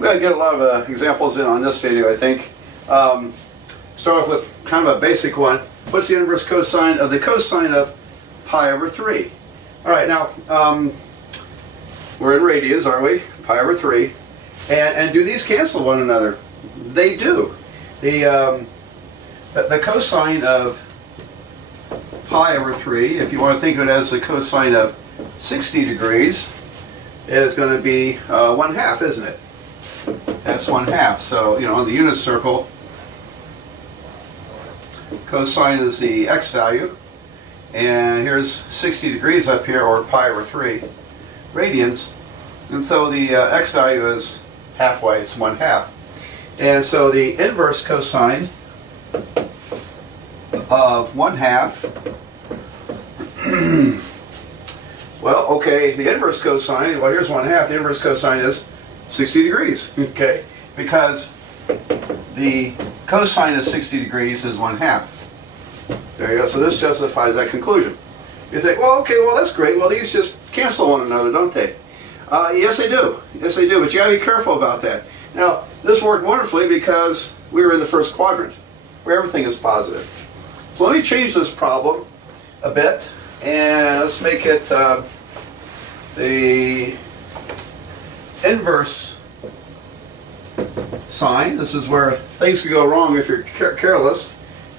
I'm going to get a lot of examples in on this video, I think. Start off with kind of a basic one. What's the inverse cosine of the cosine of pi over 3? All right, now, we're in radians, aren't we? Pi over 3. And do these cancel one another? They do. The cosine of pi over 3, if you want to think of it as the cosine of 60 degrees, is going to be 1/2, isn't it? That's 1/2. So, you know, on the unit circle, cosine is the x value, and here's 60 degrees up here, or pi over 3 radians, and so the x value is halfway, it's 1/2. And so the inverse cosine of 1/2, well, okay, the inverse cosine, well, here's 1/2, the inverse cosine is 60 degrees, okay, because the cosine of 60 degrees is 1/2. There you go, so this justifies that conclusion. You think, well, okay, well, that's great, well, these just cancel one another, don't they? Yes, they do. Yes, they do, but you gotta be careful about that. Now, this worked wonderfully because we were in the first quadrant, where everything is positive. So let me change this problem a bit, and let's make it the inverse sine. This is where things could go wrong if you're careless.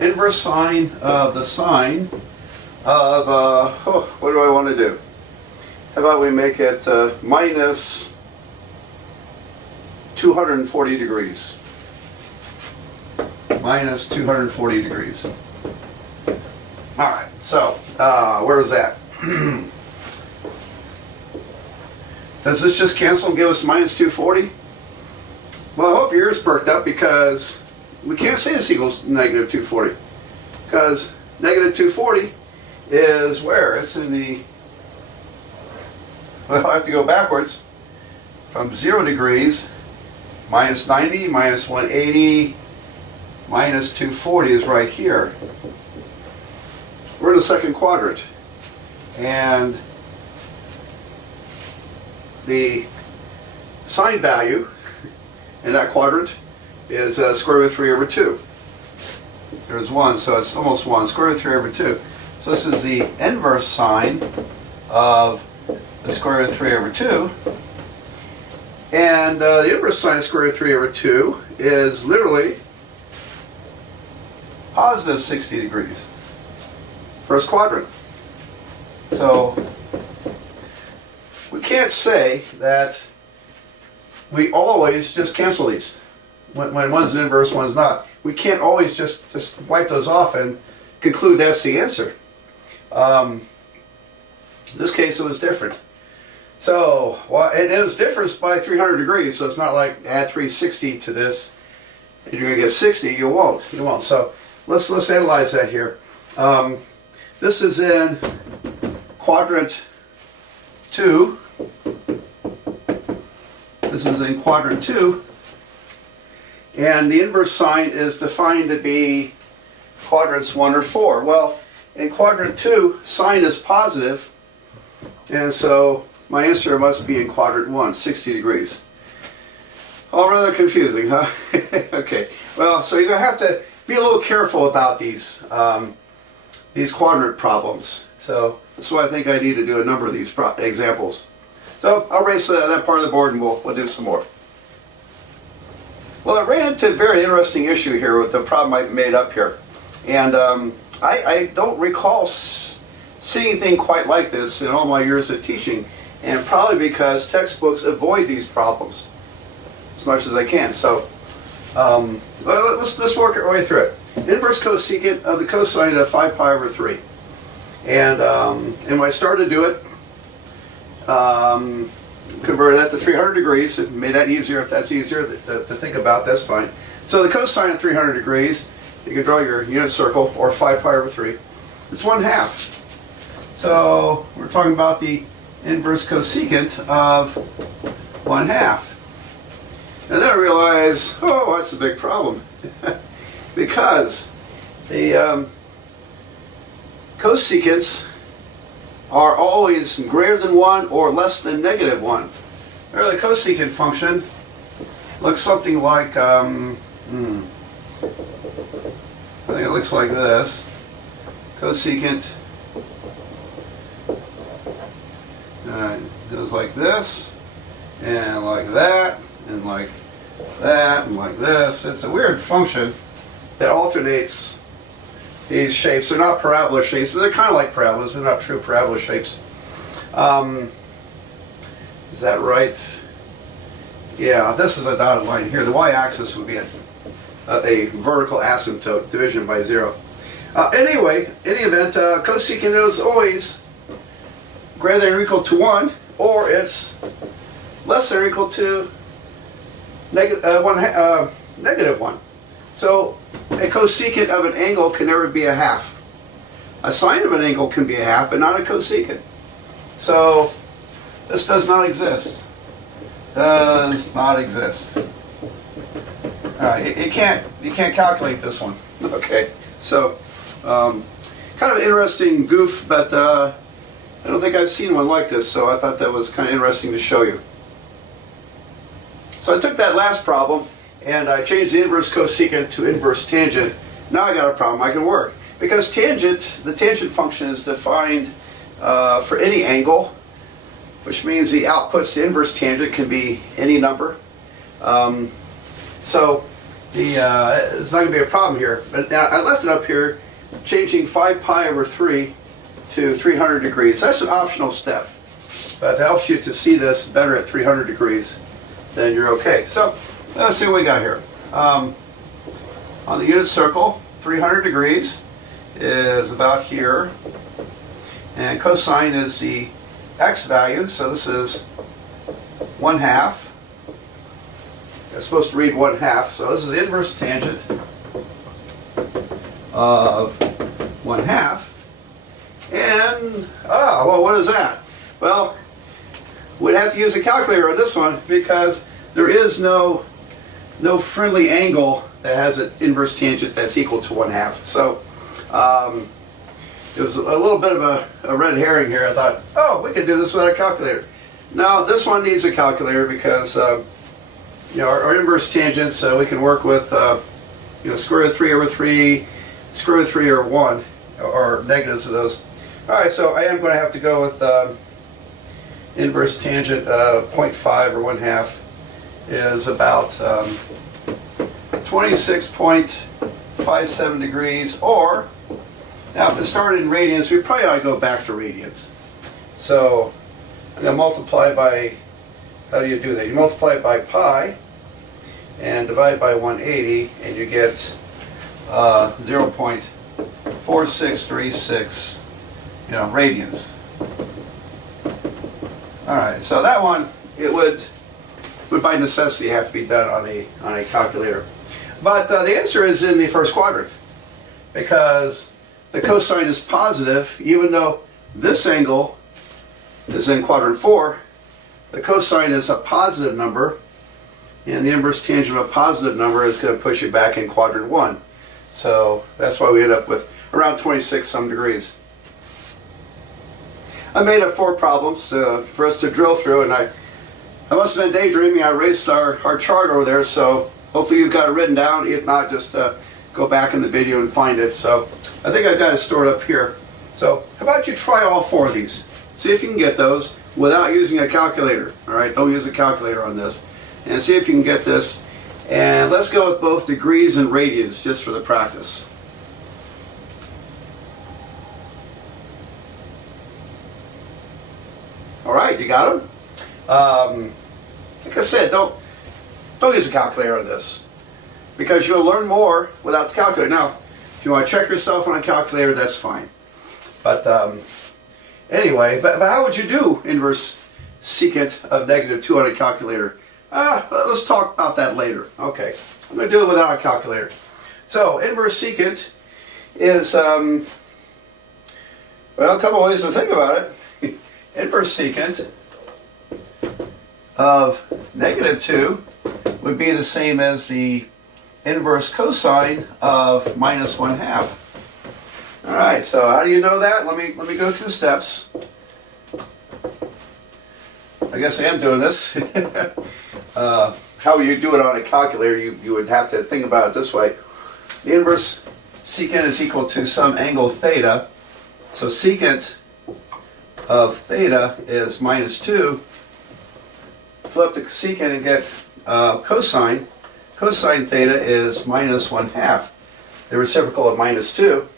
Inverse sine of the sine of, what do I want to do? How about we make it minus 240 degrees. Minus 240 degrees. Alright, so, where is that? Does this just cancel and give us minus 240? Well, I hope your ears perked up, because we can't say this equals negative 240. Because negative 240 is where? It's in the, well, I have to go backwards. From 0 degrees, minus 90, minus 180, minus 240 is right here. We're in the second quadrant. And the sine value in that quadrant is square root of 3 over 2. There's 1, so it's almost 1. Square root of 3 over 2. So this is the inverse sine of the square root of 3 over 2. And the inverse sine of square root of 3 over 2 is literally positive 60 degrees. First quadrant. So we can't say that we always just cancel these. When one's an inverse, one's not. We can't always just wipe those off and conclude that's the answer. In this case, it was different. So, well, it was different by 300 degrees, so it's not like add 360 to this and you're going to get 60. You won't. So let's analyze that here. This is in Quadrant 2. This is in Quadrant 2. And the inverse sine is defined to be quadrants 1 or 4. Well, in Quadrant 2, sine is positive, and so my answer must be in Quadrant 1, 60 degrees. All rather confusing, huh? Okay, well, so you're going to have to be a little careful about these quadrant problems. So that's why I think I need to do a number of these examples. So I'll erase that part of the board and we'll do some more. Well, I ran into a very interesting issue here with the problem I made up here. And I don't recall seeing anything quite like this in all my years of teaching. And probably because textbooks avoid these problems as much as I can. So well, let's work our way through it. Inverse cosecant of the cosine of 5 pi over 3. And when I started to do it, converted that to 300 degrees. It made that easier. If that's easier to think about, that's fine. So the cosine of 300 degrees, you can draw your unit circle, or 5 pi over 3. It's 1/2. So we're talking about the inverse cosecant of 1/2. And then I realize, oh, that's a big problem. Because the cosecants are always greater than 1 or less than -1. Remember the cosecant function looks something like, I think it looks like this. Cosecant goes like this, and like that, and like that, and like this. It's a weird function that alternates these shapes. They're not parabola shapes, but they're kind of like parabolas, but they're not true parabola shapes. Is that right? Yeah, this is a dotted line here. The y-axis would be a vertical asymptote, division by 0. Anyway, in any event, cosecant is always greater than or equal to 1, or it's less than or equal to negative 1. So a cosecant of an angle can never be a half. A sine of an angle can be a half, but not a cosecant. So this does not exist. Does not exist. All right, you can't calculate this one. Okay, so kind of an interesting goof, but I don't think I've seen one like this, so I thought that was kind of interesting to show you. So I took that last problem and I changed the inverse cosecant to inverse tangent. Now I got a problem I can work. Because the tangent function is defined for any angle, which means the outputs to inverse tangent can be any number. So it's not going to be a problem here. But now I left it up here, changing 5 pi over 3 to 300 degrees. That's an optional step. But if it helps you to see this better at 300 degrees, then you're okay. So let's see what we got here. On the unit circle, 300 degrees is about here. And cosine is the x value, so this is 1/2. I'm supposed to read 1/2, so this is the inverse tangent of 1/2. And, well, what is that? Well, we'd have to use a calculator on this one because there is no friendly angle that has an inverse tangent that's equal to 1/2. So it was a little bit of a red herring here. I thought, oh, we could do this without a calculator. No, this one needs a calculator because our inverse tangents, we can work with square root of 3 over 3, square root of 3 over 1, or negatives of those. All right, so I am going to have to go with inverse tangent 0.5 or 1/2 is about 26.57 degrees, or now if it started in radians, we probably ought to go back to radians. So I'm going to multiply by, how do you do that? You multiply it by pi and divide by 180, and you get 0.4636 radians. All right, so that one, it would by necessity have to be done on a calculator. But the answer is in the first quadrant, because the cosine is positive, even though this angle is in quadrant 4, the cosine is a positive number, and the inverse tangent of a positive number is going to push you back in quadrant 1. So that's why we end up with around 26 some degrees. I made up 4 problems for us to drill through, and I must have been daydreaming. I erased our chart over there, so hopefully you've got it written down. If not, just go back in the video and find it. So I think I've got it stored up here. So how about you try all 4 of these? See if you can get those without using a calculator. All right, don't use a calculator on this. And see if you can get this. And let's go with both degrees and radians just for the practice. All right, you got them? Like I said, don't use a calculator on this, because you'll learn more without the calculator. Now, if you want to check yourself on a calculator, that's fine. But anyway, but how would you do inverse secant of -2 on a calculator? Let's talk about that later. Okay, I'm going to do it without a calculator. So inverse secant is, well, a couple ways to think about it. Inverse secant of -2 would be the same as the inverse cosine of -1/2. All right, so how do you know that? Let me go through the steps. I guess I am doing this. how you do it on a calculator, you would have to think about it this way. The inverse secant is equal to some angle theta. So secant of theta is minus 2. Flip the secant and get cosine. Cosine theta is minus 1/2. The reciprocal of minus 2.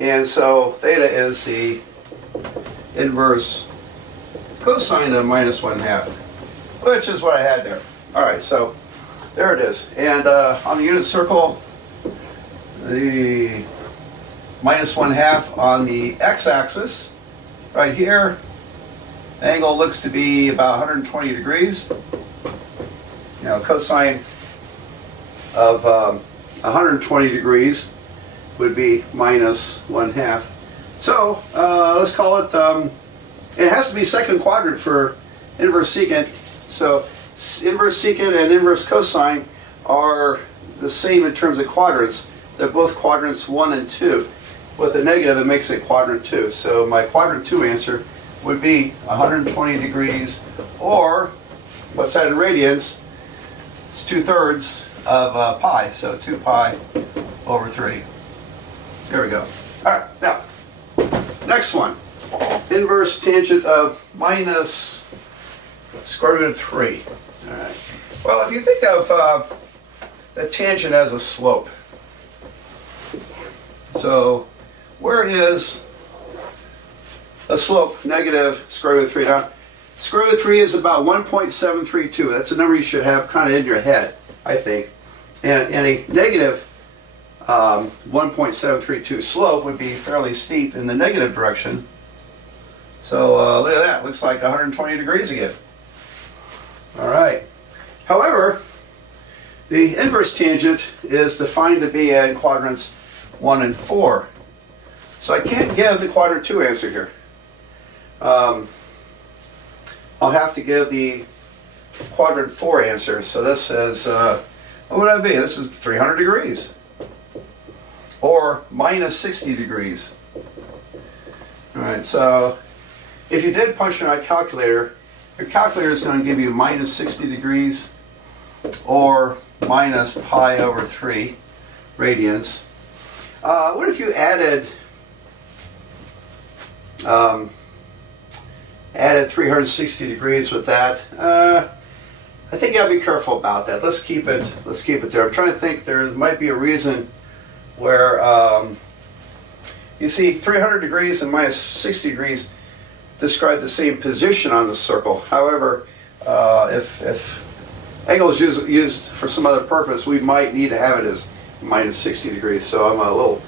And so theta is the inverse cosine of minus 1/2, which is what I had there. All right, so there it is. And on the unit circle, the minus 1/2 on the x-axis, right here, the angle looks to be about 120 degrees. You know, cosine of 120 degrees would be minus 1/2. So let's call it, it has to be second quadrant for inverse secant. So inverse secant and inverse cosine are the same in terms of quadrants. They're both quadrants 1 and 2. With a negative, it makes it quadrant 2. So my quadrant 2 answer would be 120 degrees, or what's that in radians? It's 2/3 of pi, so 2 pi over 3. There we go. All right, now, next one. Inverse tangent of minus square root of 3. All right. Well, if you think of the tangent as a slope, so where is a slope? Negative square root of 3. Now, square root of 3 is about 1.732. That's a number you should have kind of in your head, I think. And a negative 1.732 slope would be fairly steep in the negative direction. So look at that. Looks like 120 degrees again. All right. However, the inverse tangent is defined to be in quadrants 1 and 4. So I can't give the quadrant 2 answer here. I'll have to give the quadrant 4 answer. So this is, what would that be? This is 300 degrees. Or minus 60 degrees. All right, so if you did punch in a calculator, your calculator is going to give you minus 60 degrees or minus pi over 3 radians. What if you added 360 degrees with that? I think you gotta be careful about that. Let's keep it there. I'm trying to think. There might be a reason where you see 300 degrees and minus 60 degrees describe the same position on the circle. However, if angle is used for some other purpose, we might need to have it as minus 60 degrees. So I'm a little,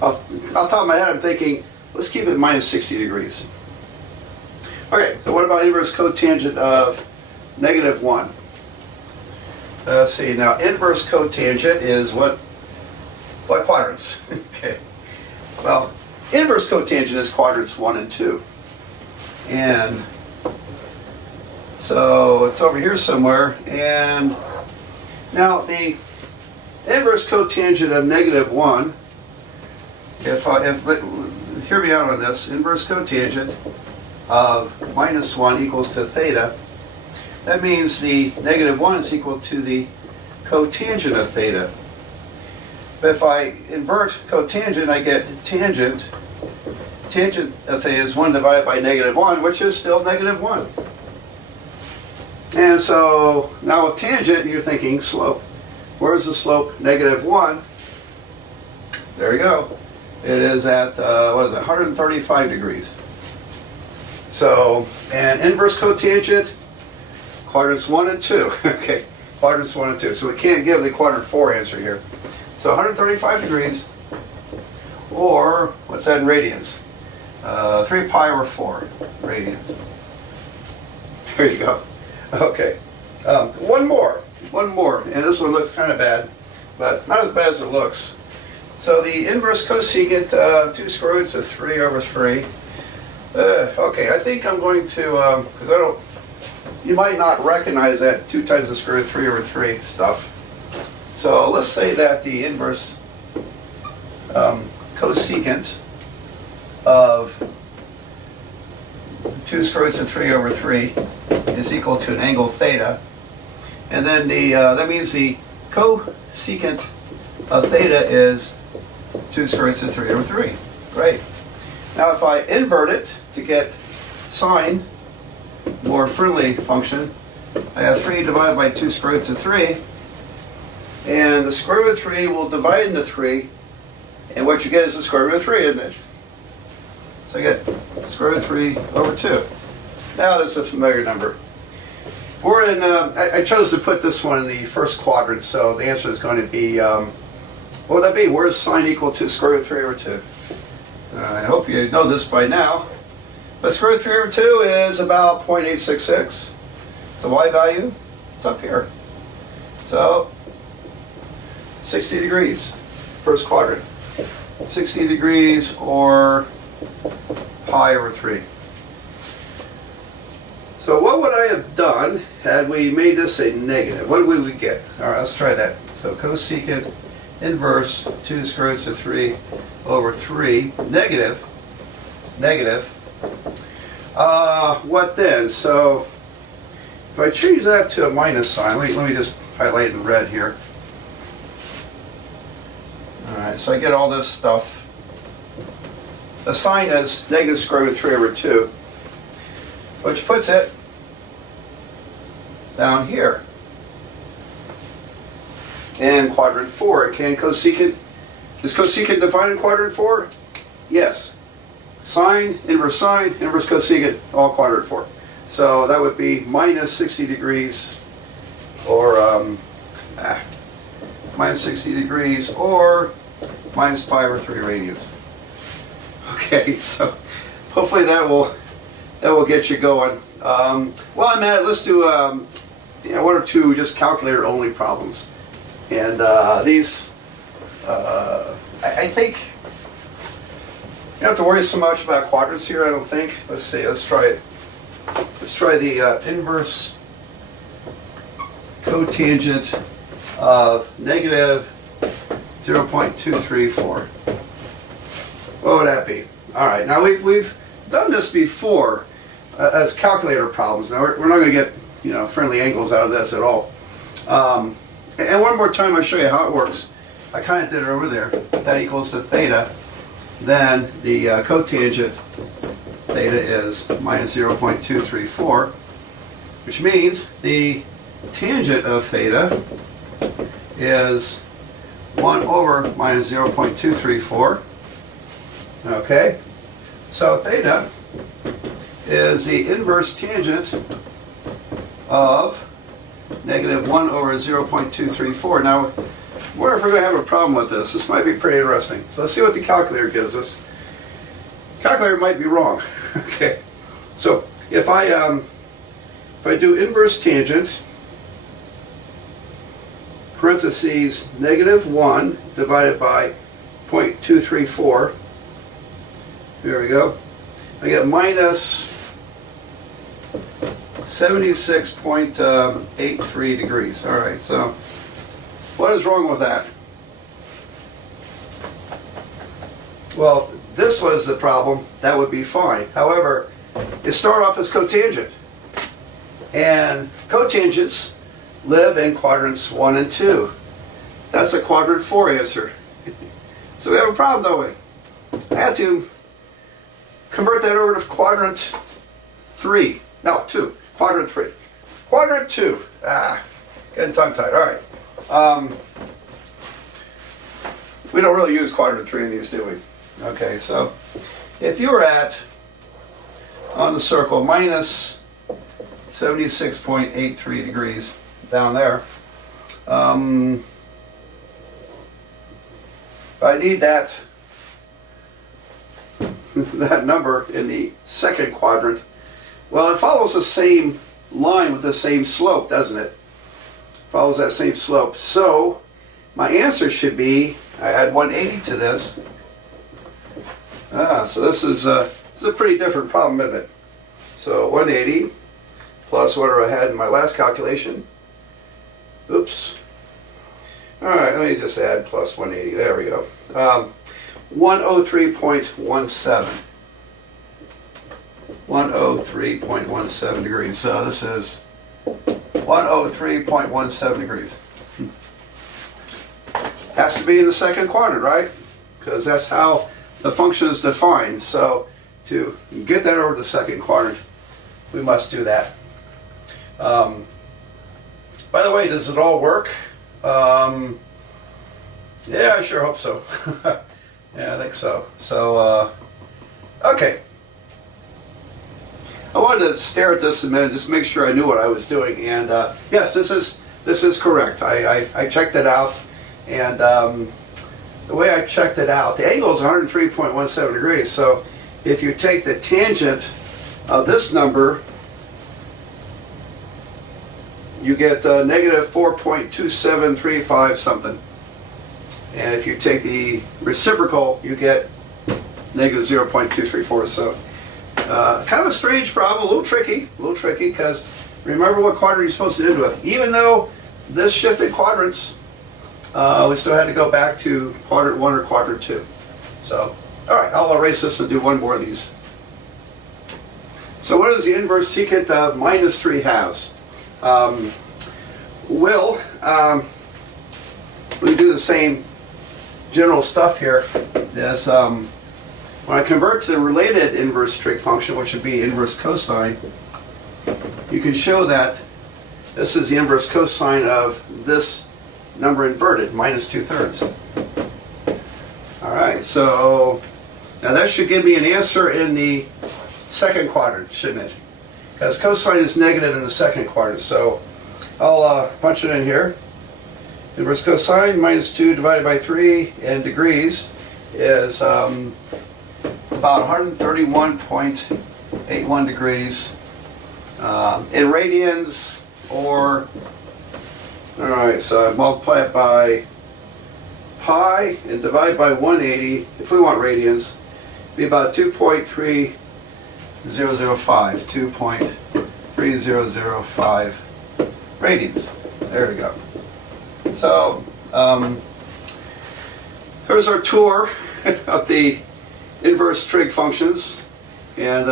off the top of my head, I'm thinking, let's keep it minus 60 degrees. Okay, so what about inverse cotangent of negative 1? Let's see, now inverse cotangent is what quadrants? Okay, well, inverse cotangent is quadrants 1 and 2. And so it's over here somewhere. And now the inverse cotangent of negative 1, hear me out on this, inverse cotangent of minus 1 equals to theta. That means the negative 1 is equal to the cotangent of theta. But if I invert cotangent, I get tangent. Tangent of theta is 1 divided by negative 1, which is still negative 1. And so now with tangent, you're thinking slope. Where's the slope? Negative 1. There you go. It is at, 135 degrees. So, and inverse cotangent, quadrants 1 and 2. Okay, quadrants 1 and 2. So we can't give the quadrant 4 answer here. So 135 degrees, or what's that in radians? 3 pi over 4 radians. There you go. Okay, one more, and this one looks kind of bad, but not as bad as it looks. So the inverse cosecant of 2 square roots of 3 over 3. Okay, I think I'm going to, because you might not recognize that 2 times the square root of 3 over 3 stuff. So let's say that the inverse cosecant of 2 square roots of 3 over 3 is equal to an angle theta. And then that means the cosecant of theta is 2 square roots of 3 over 3. Great. Now if I invert it to get sine, more friendly function, I have 3 divided by 2 square roots of 3. And the square root of 3 will divide into 3. And what you get is the square root of 3, isn't it? So I get square root of 3 over 2. Now that's a familiar number. We're in, I chose to put this one in the first quadrant, so the answer is going to be, what would that be? Where is sine equal to square root of 3 over 2? I hope you know this by now. But square root of 3 over 2 is about 0.866. It's a y value. It's up here. So, 60 degrees, first quadrant. 60 degrees or pi over 3. So what would I have done had we made this a negative? What would we get? All right, let's try that. So cosecant inverse 2 square roots of 3 over 3, negative. What then? So if I change that to a minus sign, let me just highlight in red here. All right, so I get all this stuff. The sign is negative square root of 3 over 2, which puts it down here in quadrant 4. Can cosecant, is cosecant defined in quadrant 4? Yes. Sine, inverse cosecant, all quadrant 4. So that would be minus 60 degrees or minus 60 degrees or minus pi over 3 radians. Okay, so hopefully that will get you going. While I'm at it, let's do one or two just calculator only problems. And these, I think you don't have to worry so much about quadrants here, I don't think. Let's see, let's try it. Let's try the inverse cotangent of negative 0.234. What would that be? All right, now we've done this before as calculator problems. Now we're not going to get friendly angles out of this at all. And one more time I'll show you how it works. I kind of did it over there. That equals to theta. Then the cotangent theta is minus 0.234, which means the tangent of theta is 1 over minus 0.234. Okay, so theta is the inverse tangent of negative 1 over 0.234. Now, what if we're going to have a problem with this? This might be pretty interesting. So let's see what the calculator gives us. Calculator might be wrong. Okay, so if I do inverse tangent, parentheses negative 1 divided by 0.234, there we go, I get minus 76.83 degrees. All right, so what is wrong with that? Well, if this was the problem, that would be fine. However, it started off as cotangent. And cotangents live in quadrants 1 and 2. That's a quadrant 4 answer. So we have a problem, don't we? I had to convert that over to quadrant 3. No, 2. Quadrant 3. Quadrant 2. Getting tongue-tied. All right. We don't really use quadrant 3 in these, do we? Okay, so if you were at, on the circle, minus 76.83 degrees down there, I need that that number in the second quadrant. Well, it follows the same line with the same slope, doesn't it? Follows that same slope. So my answer should be, I add 180 to this. So this is a pretty different problem, isn't it? So 180 plus whatever I had in my last calculation. Oops. All right, let me just add plus 180. There we go. 103.17. 103.17 degrees. So this is 1 103.17 degrees. Has to be in the second quadrant, right? Because that's how the function is defined. So to get that over to the second quadrant, we must do that. By the way, does it all work? Yeah, I sure hope so. Yeah, I think so. So, okay. I wanted to stare at this a minute, just make sure I knew what I was doing. And yes, this is correct. I checked it out, and the way I checked it out, the angle is 103.17 degrees. So if you take the tangent of this number, you get negative 4.2735 something. And if you take the reciprocal, you get negative 0.234. So kind of a strange problem, a little tricky, because remember what quadrant you're supposed to end with. Even though this shifted quadrants, we still had to go back to quadrant 1 or quadrant 2. So, all right, I'll erase this and do one more of these. So what is the inverse secant of minus 3 halves? We do the same general stuff here. As when I convert to the related inverse trig function, which would be inverse cosine, you can show that this is the inverse cosine of this number inverted, minus 2/3. All right, so now that should give me an answer in the second quadrant, shouldn't it? Because cosine is negative in the second quadrant, so I'll punch it in here. Inverse cosine minus 2 divided by 3 in degrees is about 131.81 degrees. In radians, or, all right, so I multiply it by pi and divide by 180. If we want radians, it'd be about 2.3005. 2.3005 radians. There we go. So here's our tour of the inverse trig functions, and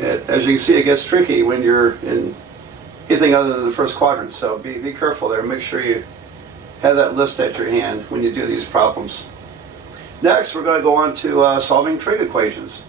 as you can see, it gets tricky when you're in anything other than the first quadrant. So be careful there. Make sure you have that list at your hand when you do these problems. Next, we're going to go on to solving trig equations.